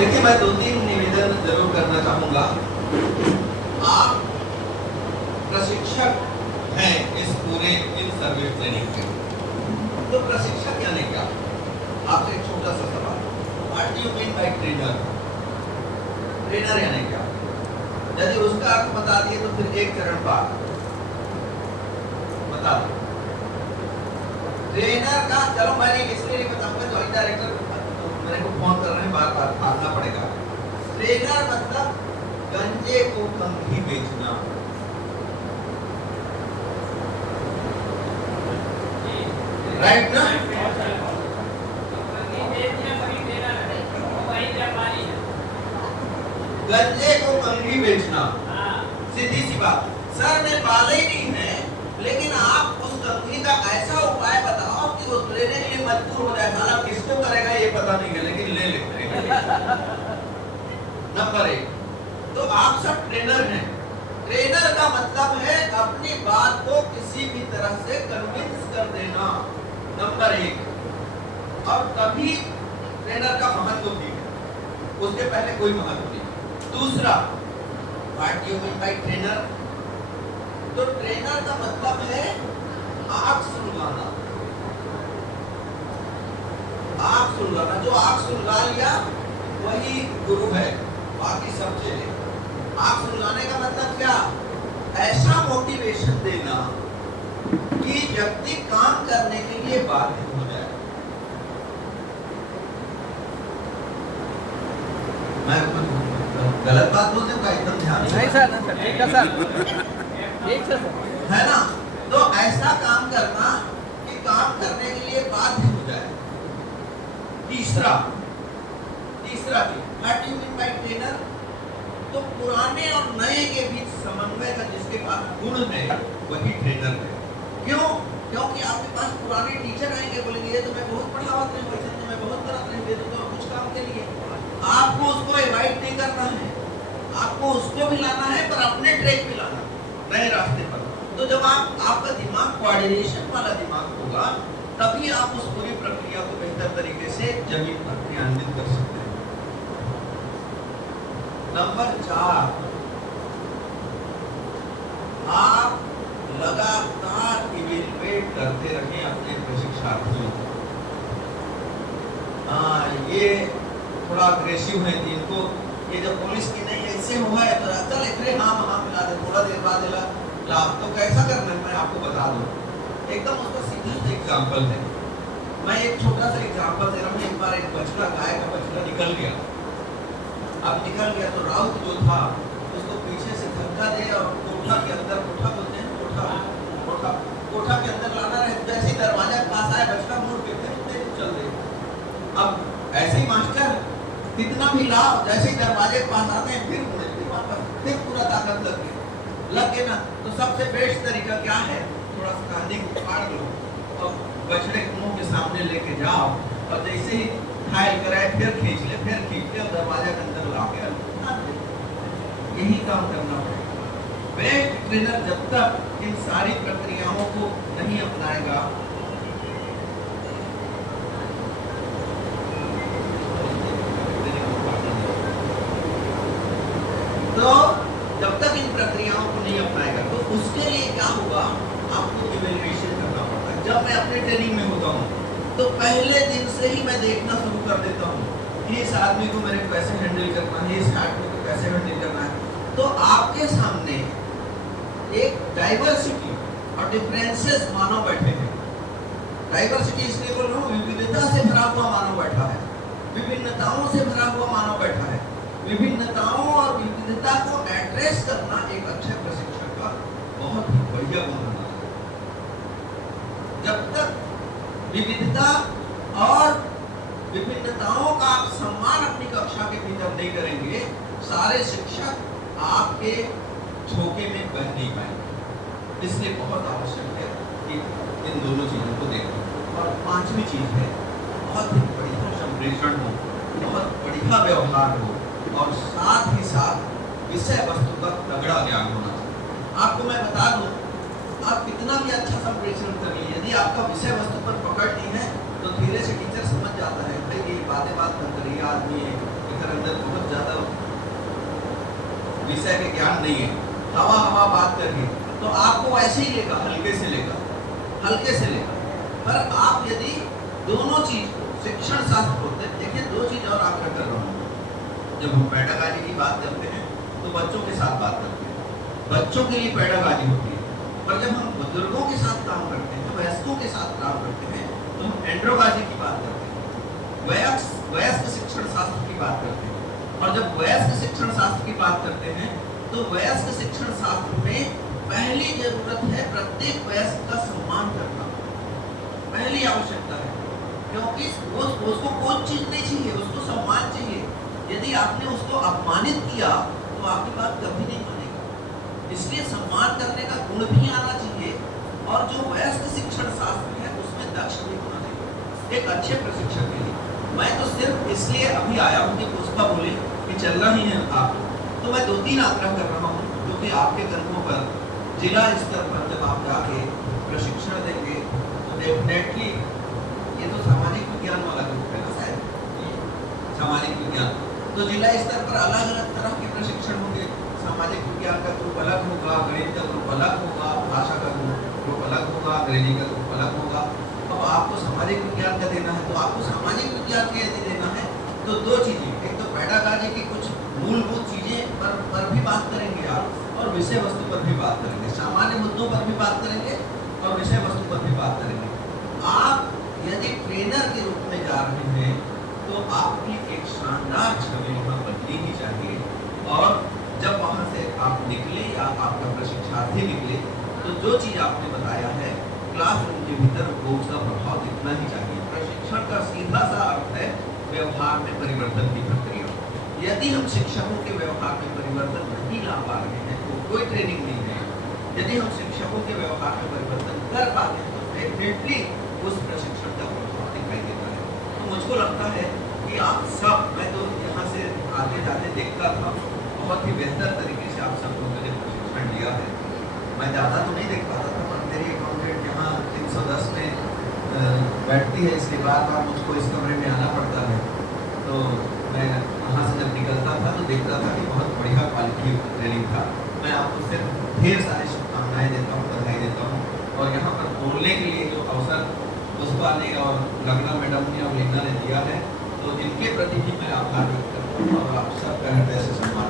देखिए, मैं 2-3 निवेदन जरूर करना चाहूंगा। आप प्रशिक्षक हैं इस पूरे इन सर्विस ट्रेनिंग के, तो प्रशिक्षक यानी क्या? आपसे एक छोटा सा सवाल, what do you mean by trainer? Trainer यानी क्या? यदि उसका अर्थ बता दिए तो फिर एक चरण पार। बता दो ट्रेनर का। चलो मैंने इसलिए नहीं बताऊंगा, जॉइंट डायरेक्टर मेरे को फोन कर रहे हैं, बार बार भागना पड़ेगा। ट्रेनर मतलब गंजे को कंघी बेचना। राइट ना? गंजे को कंघी बेचना, सीधी सी बात। सर ने पाले ही नहीं है, लेकिन आप उस कंघी का ऐसा उपाय बताओ कि वो लेने के लिए मजबूर हो जाए। साला किसको करेगा ये पता नहीं है, लेकिन ले लेते। नंबर 1, तो आप सब ट्रेनर हैं। ट्रेनर का मतलब है अपनी बात को किसी भी तरह से कन्विंस कर देना, नंबर 1। और तभी ट्रेनर का महत्व भी है, उसके पहले कोई महत्व नहीं। दूसरा, what do you mean by trainer? तो ट्रेनर का मतलब है आग सुलगाना। आग सुलगाना, जो आग सुलगा लिया वही गुरु है, बाकी सब चले। आग सुलगाने का मतलब क्या? ऐसा मोटिवेशन देना कि व्यक्ति काम करने के लिए बाध्य हो जाए। मैं गलत बात बोलते हूँ, एकदम ध्यान नहीं सर, ठीक है सर, ठीक है सर, है ना? तो ऐसा काम करना कि काम करने के लिए बाध्य हो जाए। तीसरा what do you mean by trainer? तो पुराने और नए के बीच समन्वय का जिसके पास गुण है वही ट्रेनर है। क्यों? क्योंकि आपके पास पुराने टीचर आएंगे, बोलेंगे ये तो मैं बहुत पढ़ावत नहीं, वैसे तो मैं बहुत तरह नहीं दे दूंगा कुछ काम के लिए। आपको उसको अवॉइड नहीं करना है, आपको उसको भी लाना है, पर अपने ट्रैक पे लाना, नए रास्ते पर। तो जब आपका दिमाग कोऑर्डिनेशन वाला दिमाग होगा, तभी आप उस पूरी प्रक्रिया को बेहतर तरीके से जमीन पर क्रियान्वित कर सकते हैं। नंबर 4, आप लगातार इवेलुएट करते रहें अपने प्रशिक्षार्थियों को। ये थोड़ा अग्रेसिव है, इनको ये जब पुलिस की नहीं ऐसे हुआ है तो चल इतने हाँ मिला दे, थोड़ा देर बाद ला। तो कैसा करना है मैं आपको बता दूं, एकदम उसका सीधा सा एग्जाम्पल है। मैं एक छोटा सा एग्जाम्पल दे रहा हूँ। एक बार एक बछड़ा, गाय का बछड़ा निकल गया। अब निकल गया तो राउत जो था उसको पीछे से धक्का दे और कोठा के अंदर, कोठा बोलते हैं, कोठा के अंदर लाना रहे। जैसे दरवाजा के पास आया, बछड़ा मुड़ के फिर चल दे। अब ऐसे ही मास्टर कितना भी लाओ, जैसे ही दरवाजे के पास आते हैं फिर मुड़े, फिर वापस, फिर पूरा ताकत लग गए ना। तो सबसे बेस्ट तरीका क्या है? थोड़ा सा कांधे को फाड़ लो और बछड़े के मुंह के सामने लेके जाओ, और जैसे ही घायल कराए फिर खींच ले और दरवाजा के अंदर ला के यही काम करना पड़ेगा। बेस्ट ट्रेनर जब तक इन सारी प्रक्रियाओं को नहीं अपनाएगा, तो जब तक इन प्रक्रियाओं को नहीं अपनाएगा, तो उसके लिए क्या होगा? आपको इवैल्यूएशन करना पड़ता है। जब मैं अपने ट्रेनिंग में होता हूँ तो पहले दिन से ही मैं देखना शुरू कर देता हूँ कि इस आदमी को मेरे कैसे हैंडल करना है, इस आदमी को कैसे हैंडल करना है। तो आपके सामने एक डाइवर्सिटी और डिफरेंसेस मानव बैठे हैं। डाइवर्सिटी इसलिए बोल रहा हूँ, विविधता से भरा हुआ मानव बैठा है, विभिन्नताओं से भरा हुआ मानव बैठा है। विभिन्नताओं और विविधता को एड्रेस करना एक अच्छे प्रशिक्षक का बहुत ही बढ़िया गुण होना है। जब तक विविधता और विभिन्नताओं का आप सम्मान अपनी कक्षा के भीतर नहीं करेंगे, सारे शिक्षक आपके झोंके में बह नहीं पाएंगे। इसलिए बहुत आवश्यक है कि इन दोनों चीजों को देखें। और 5वीं चीज है, बहुत ही बढ़िया संप्रेषण हो, बहुत बढ़िया व्यवहार हो, और साथ ही साथ विषय वस्तु का तगड़ा ज्ञान होना चाहिए। आपको मैं बता दूं, आप कितना भी अच्छा संप्रेषण कर लीजिए, यदि आपका विषय वस्तु पर पकड़ नहीं है तो धीरे से टीचर समझ जाता है भाई ये बात बंद कर रही है, आदमी इधर अंदर विषय के ज्ञान नहीं है, हवा हवा बात करके, तो आपको ऐसे ही लेगा, हल्के से लेगा, हल्के से लेगा। पर आप यदि दोनों चीज को शिक्षण शास्त्र होते हैं, देखिए दो चीज और आग्रह कर रहा हूँ। जब हम पेडागॉजी की बात करते हैं तो बच्चों के साथ बात करते हैं, बच्चों के लिए पेडागॉजी होती है। पर जब हम बुजुर्गों के साथ काम करते हैं, वयस्कों के साथ काम करते हैं, तो हम एंड्रोगॉजी की बात करते हैं, वयस्क शिक्षण शास्त्र की बात करते हैं। और जब वयस्क शिक्षण शास्त्र की बात करते हैं तो वयस्क शिक्षण शास्त्र में पहली जरूरत है प्रत्येक वयस्क का सम्मान करना, पहली आवश्यकता है। क्योंकि उसको कोई चीज नहीं चाहिए, उसको सम्मान चाहिए। यदि आपने उसको अपमानित किया तो आपकी बात कभी नहीं मानेगा। इसलिए सम्मान करने का गुण भी आना चाहिए। और जो वयस्क शिक्षण शास्त्र है उसमें दक्ष भी होना चाहिए एक अच्छे प्रशिक्षक के लिए। मैं तो सिर्फ इसलिए अभी आया हूँ कि पुष्पा बोले कि चलना ही है आपको, तो मैं 2-3 आग्रह कर रहा हूँ जो कि आपके कदमों पर जिला स्तर पर जब आप जाके प्रशिक्षण देंगे तो डेफिनेटली, ये तो सामाजिक विज्ञान वाला ग्रुप है ना शायद, सामाजिक विज्ञान, तो जिला स्तर पर अलग अलग तरह के प्रशिक्षण होंगे। सामाजिक विज्ञान का ग्रुप अलग होगा, गणित का ग्रुप अलग होगा, भाषा का ग्रुप अलग होगा, अंग्रेजी का ग्रुप अलग होगा। अब आपको सामाजिक विज्ञान का देना है तो आपको सामाजिक विज्ञान के यदि देना है तो दो चीजें, एक तो पेडागॉजी की कुछ मूलभूत चीजें पर भी बात करेंगे आप, और विषय वस्तु पर भी बात करेंगे, सामान्य मुद्दों पर भी बात करेंगे और विषय वस्तु पर भी बात करेंगे। आप यदि ट्रेनर के रूप में जा रहे हैं तो आपकी एक शानदार छवि वहाँ बननी ही चाहिए। और जब वहाँ से आप निकले या आपका प्रशिक्षार्थी निकले तो जो चीज आपने बताया है क्लासरूम के भीतर वो उसका प्रभाव दिखना ही चाहिए। प्रशिक्षण का सीधा सा अर्थ है व्यवहार में परिवर्तन की प्रक्रिया। यदि हम शिक्षकों के व्यवहार में परिवर्तन नहीं ला पा रहे हैं तो कोई ट्रेनिंग नहीं है। यदि हम शिक्षकों के व्यवहार में परिवर्तन कर पाते हैं तो डेफिनेटली उस प्रशिक्षण का प्रभाव दिखाई देता है। तो मुझको लगता है कि आप सब, मैं तो यहाँ से आते जाते देखता था, बहुत ही बेहतर तरीके से आप सब लोगों ने प्रशिक्षण लिया है। मैं ज़्यादा तो नहीं देख पाता था, पर मेरी अकाउंटेंट यहाँ 310 में बैठती है, इसलिए बार बार मुझको इस कमरे में आना पड़ता है। तो मैं वहाँ से जब निकलता था तो देखता था कि बहुत बढ़िया क्वालिटी ट्रेनिंग था। मैं आपको सिर्फ ढेर सारी शुभकामनाएं देता हूँ, बधाई देता हूँ। और यहाँ पर बोलने के लिए जो अवसर पुष्पा ने और लग्ना मैडम ने और लीना ने दिया है, तो इनके प्रति भी मैं आभार व्यक्त करता हूँ और आप सबका हृदय से सम्मान